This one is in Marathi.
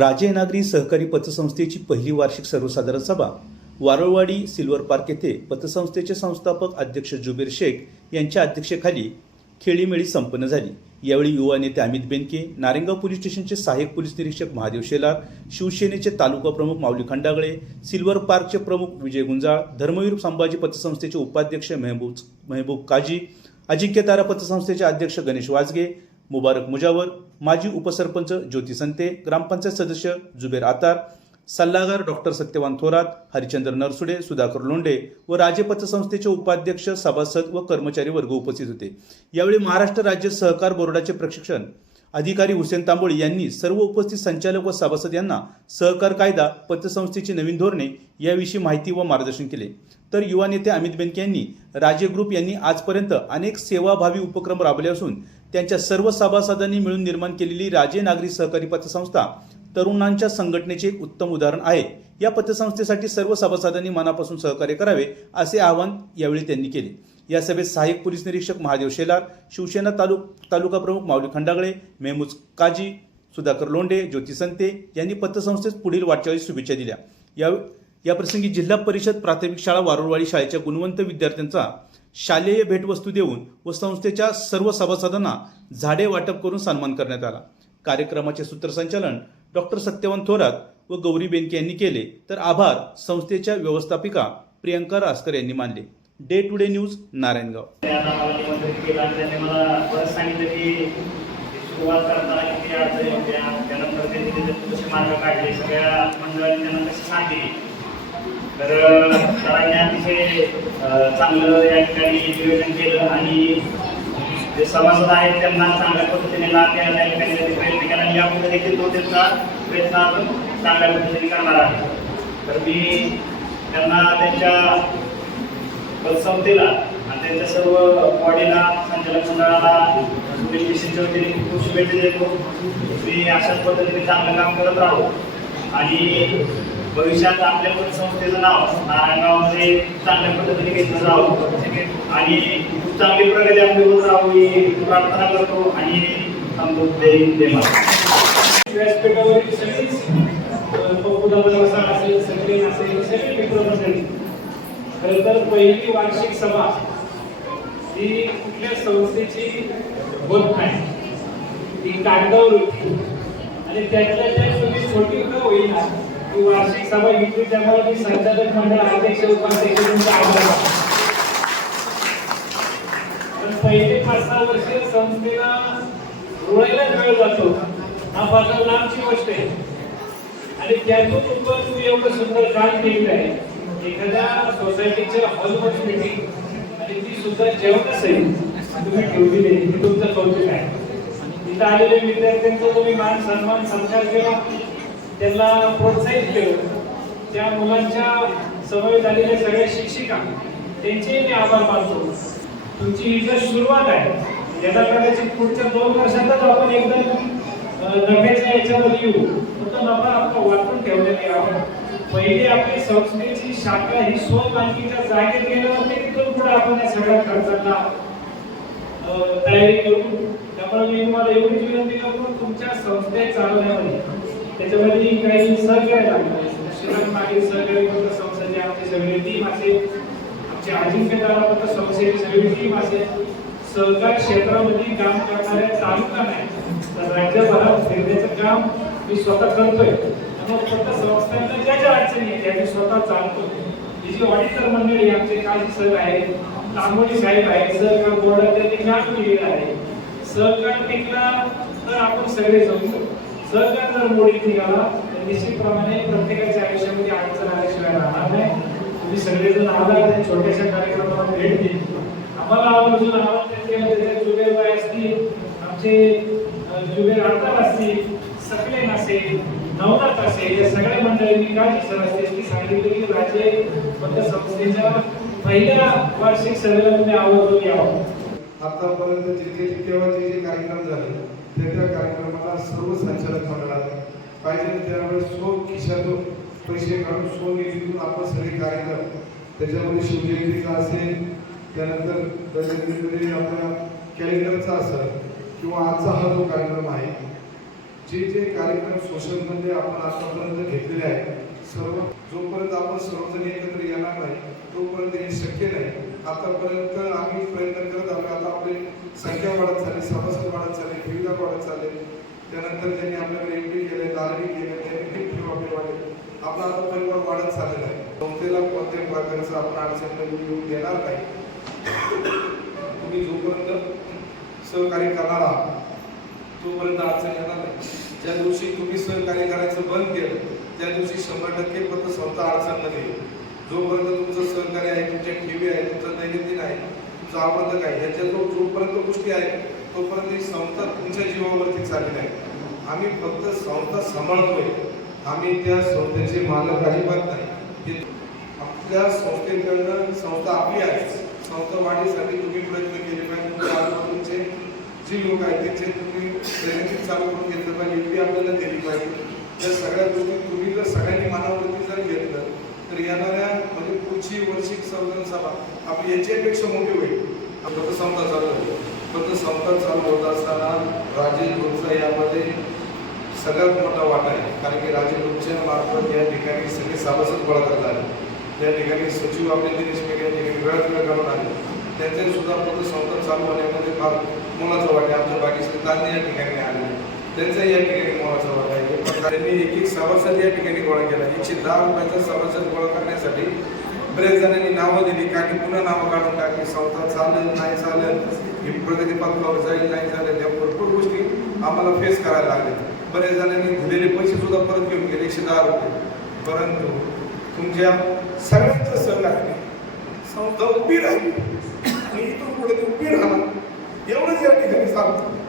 राजे नागरी सहकारी पतसंस्थेची पहिली वार्षिक सर्वसाधारण सभा वारळवाडी सिल्वर पार्क येथे पतसंस्थेचे संस्थापक अध्यक्ष जुबेर शेख यांच्या अध्यक्षतेखाली खेळीमेळी संपन्न झाली. यावेळी युवा नेते अमित बेनके नारेंगाव पोलीस स्टेशनचे सहाय्यक पोलीस निरीक्षक महादेव शेलार शिवसेनेचे तालुका प्रमुख माऊली खंडागळे सिल्वर पार्कचे प्रमुख विजय गुंजाळ धर्मवीर संभाजी पतसंस्थेचे उपाध्यक्ष मेहबूब मेहबूब काजी अजिंक्य तारा पतसंस्थेचे अध्यक्ष गणेश वाजगे मुबारक मुजावर माजी उपसरपंच ज्योती संते ग्रामपंचायत सदस्य जुबेर आतार सल्लागार डॉक्टर सत्यवान थोरात हरिचंद्र नरसुडे सुधाकर लोंढे व राजे पतसंस्थेचे उपाध्यक्ष सभासद व कर्मचारी वर्ग उपस्थित होते. यावेळी महाराष्ट्र राज्य सहकार बोर्डाचे प्रशिक्षण अधिकारी हुसेन तांबोळी यांनी सर्व उपस्थित संचालक व सभासद यांना सहकार कायदा पतसंस्थेची नवीन धोरणे याविषयी माहिती व मार्गदर्शन केले. तर युवा नेते अमित बेनके यांनी राजे ग्रुप यांनी आजपर्यंत अनेक सेवाभावी उपक्रम राबवले असून त्यांच्या सर्व सभासदांनी मिळून निर्माण केलेली राजे नागरी सहकारी पतसंस्था तरुणांच्या संघटनेचे एक उत्तम उदाहरण आहे. या पतसंस्थेसाठी सर्व सभासदांनी मनापासून सहकार्य करावे असे आवाहन यावेळी त्यांनी केले. या सभेत सहाय्यक पोलीस निरीक्षक महादेव शेलार शिवसेना तालुक तालुका प्रमुख माऊली खंडागळे मेहमूज काजी सुधाकर लोंडे ज्योती संते यांनी पतसंस्थेस पुढील वाटचाळीस शुभेच्छा दिल्या. या याप्रसंगी जिल्हा परिषद प्राथमिक शाळा वारुळवाडी शाळेच्या गुणवंत विद्यार्थ्यांचा शालेय भेटवस्तू देऊन व संस्थेच्या सर्व सभासदांना झाडे वाटप करून सन्मान करण्यात आला. कार्यक्रमाचे सूत्रसंचालन डॉक्टर सत्यवंत थोरात व गौरी बेनके यांनी केले. तर आभार संस्थेच्या व्यवस्थापिका प्रियंका रासकर यांनी मानले. Day to day news Narayangaon. सांगितलं की सुरुवात करताना किती अडचणी होत्या त्यानंतर त्यांनी त्याचे मार्ग काढले सगळ्या मंडळांनी त्यांना कशी सांगितली. तर सरांनी अतिशय चांगलं या ठिकाणी नियोजन केलं आणि जे सभासद आहेत त्यांना चांगल्या पद्धतीने लाभ द्यायला त्या ठिकाणी प्रयत्न केला आणि यापुढे देखील तो त्यांचा प्रयत्न आपण चांगल्या पद्धतीने करणार आहे. तर मी त्यांना त्यांच्या पतसंस्थेला आणि त्यांच्या सर्व बॉडीला संचालक मंडळाला पोलीस स्टेशनच्या वतीने खूप शुभेच्छा देतो. मी अशाच पद्धतीने चांगलं काम करत राहू आणि भविष्यात आपल्या पतसंस्थेचं नाव नारायणगावमध्ये चांगल्या पद्धतीने घेतलं जावं. आणि खूप चांगली प्रगती आम्ही होत राहू ही प्रार्थना करतो आणि थांबतो व्यासपीठावरील सगळीच असेल सगळे असेल सगळे मित्र खरं तर पहिली वार्षिक सभा ही कुठल्या संस्थेची होत नाही. ती कागदावर होती. आणि त्यातल्या त्यात तुम्ही छोटी का होईना? वार्षिक सभा घेतली त्यामुळे मी संचालक मंडळ अध्यक्ष उपाध्यक्ष तुमचा आभार पण पहिले पाच सहा वर्ष संस्थेला रोळायला वेळ जातो. हा फार लांबची गोष्ट आहे. आणि त्यातून तुमचं तुम्ही एवढं सुंदर काम केलेलं आहे. एखाद्या सोसायटीच्या हॉलमध्ये मिटिंग आणि ती सुद्धा जेवण असेल तुम्ही ठेवलेली आहे हे तुमचं कौतुक आहे. इथं आलेल्या विद्यार्थ्यांचा तुम्ही मान सन्मान सत्कार केला. त्यांना प्रोत्साहित केलं. त्या मुलांच्या सवय झालेल्या सगळ्या शिक्षिका त्यांचेही मी आभार मानतो. तुमची ही जर सुरुवात आहे. याला कदाचित पुढच्या दोन वर्षातच आपण एकदम नफ्याच्या याच्यावर येऊ. फक्त नफा आपला वाटून ठेवलेली आहोत. पहिली आपली संस्थेची शाखा ही स्वमालकीच्या जागेत गेल्यावरती तिथून पुढे आपण या सगळ्या खर्चांना तयारी करू. त्यामुळे मी तुम्हाला एवढीच विनंती करतो तुमच्या संस्थे चालवण्यामध्ये त्याच्यामध्ये काही सहकार्य लागणार शिक्षण मागे सहकार्य करत संस्थेची आमची सगळी टीम असेल आमची अजिंक्यतारापत्र संस्थेची सगळी टीम असेल सहकार क्षेत्रामध्ये काम करणाऱ्या तालुका नाही तर राज्यभरात फिरण्याचं काम मी स्वतः करतोय. त्यामुळे फक्त संस्थांना ज्या ज्या अडचणी आहेत त्या मी स्वतः चालतो ही जी ऑडिटर मंडळी आमचे काही सर आहेत तांबोली साहेब आहेत सहकार बोर्डात त्यांनी नाटक लिहिलेलं आहे. सहकार टिकला तर आपण सगळे जमतो. सहकार जर मोडीत निघाला. तर निश्चितप्रमाणे प्रत्येकाच्या आयुष्यामध्ये अडचण आल्याशिवाय राहणार नाही. तुम्ही सगळेजण आला त्या छोट्याशा कार्यक्रमाला भेट देईल आम्हाला आवर्जून आमंत्रित केलं त्याच्यात जुबेर असतील आमचे अ, जुबेर असतील सकले नसेल नवनाथ असेल या सगळ्या मंडळींनी काय सर असते की सांगितलं की राज्य पतसंस्थेच्या पहिल्या वार्षिक सभेला तुम्ही आवर्जून यावं. आतापर्यंत जितके जे जे कार्यक्रम झाले त्या त्या कार्यक्रमाला सर्व संचालक मंडळाने पाहिजे त्यावेळेस स्व खिशातून पैसे काढून स्वनिधीतून आपण सगळे कार्यक्रम. त्याच्यामध्ये शिवजयंतीचा असेल त्यानंतर दैनंदिन आपल्या कॅलेंडरचा असेल किंवा आजचा हा जो कार्यक्रम आहे जे जे कार्यक्रम सोशलमध्ये आपण आतापर्यंत घेतलेले आहेत सर्व जोपर्यंत आपण सर्वजण एकत्र येणार नाही तोपर्यंत हे शक्य नाही. आतापर्यंत आम्ही प्रयत्न करत आलो. आता आपली संख्या वाढत चालली सभासद वाढत चालली ठेवीदार वाढत चालले. त्यानंतर ज्यांनी आपल्याकडे एमडी केले दारडी केले त्यांनी ठेव आपले वाढले. आपला आता परिवार वाढत चाललेला आहे. संस्थेला कोणत्याही प्रकारचं आपण अडचण येऊ देणार नाही. तुम्ही जोपर्यंत सहकार्य करणार आहात तोपर्यंत अडचण येणार नाही. ज्या दिवशी तुम्ही सहकार्य करायचं बंद केलं त्या दिवशी शंभर टक्के पतसंस्था अडचणमध्ये जोपर्यंत तुमचं सहकार्य आहे तुमच्या ठेवी आहे तुमचं दैनंदिन आहे तुमचं आबद्धक आहे ह्याच्या जो जोपर्यंत गोष्टी आहेत तोपर्यंत ही संस्था तुमच्या जीवावरती चालली आहे आम्ही फक्त संस्था सांभाळतोय. आम्ही त्या संस्थेचे मालक अजिबात नाही. आपल्या संस्थेकडनं संस्था आपली आहे. संस्था वाढीसाठी तुम्ही प्रयत्न केले पाहिजे. तुमच्या आजूबाजूचे जे लोक आहेत त्यांचे तुम्ही दैनंदिन चालू करून घेतलं पाहिजे. ती आपल्याला दिली पाहिजे. त्या सगळ्या गोष्टी तुम्ही जर सगळ्यांनी मनावरती जर घेतलं तर येणाऱ्या म्हणजे पुढची वर्षिक संवर्धन सभा आपली याच्यापेक्षा मोठी होईल. फक्त चालू होतो. फक्त चालू होत असताना राजेश ग्रुपचा यामध्ये सगळ्यात मोठा वाटा आहे. कारण की राजेश ग्रुपच्या मार्फत या ठिकाणी सगळे सभासद गोळा करत आले त्या ठिकाणी सचिव आपले दिनेश मेघे या ठिकाणी वेळात वेळ आले. त्यांचे सुद्धा फक्त चालू होण्यामध्ये फार मोलाचा वाटा आहे. आमच्या बाकी तांदे या ठिकाणी आले. त्यांचाही या ठिकाणी मोलाचा वाटा त्यांनी एक एक सभासद या ठिकाणी गोळा केला. एकशे दहा रुपयाचा सभासद गोळा करण्यासाठी बरेच जणांनी नावं दिली. काही पुन्हा नावं काढून टाकली. संस्था चालेल नाही चालेल ही प्रगती पथकावर जाईल नाही चालेल या भरपूर गोष्टी आम्हाला फेस करायला लागल्या. बरेच जणांनी दिलेले पैसे सुद्धा परत घेऊन गेले एकशे दहा रुपये. परंतु तुमच्या सगळ्यांचं सहकार्याने संस्था उभी राहिली. आणि इथून पुढे ती उभी राहणार. एवढंच या ठिकाणी सांगतो.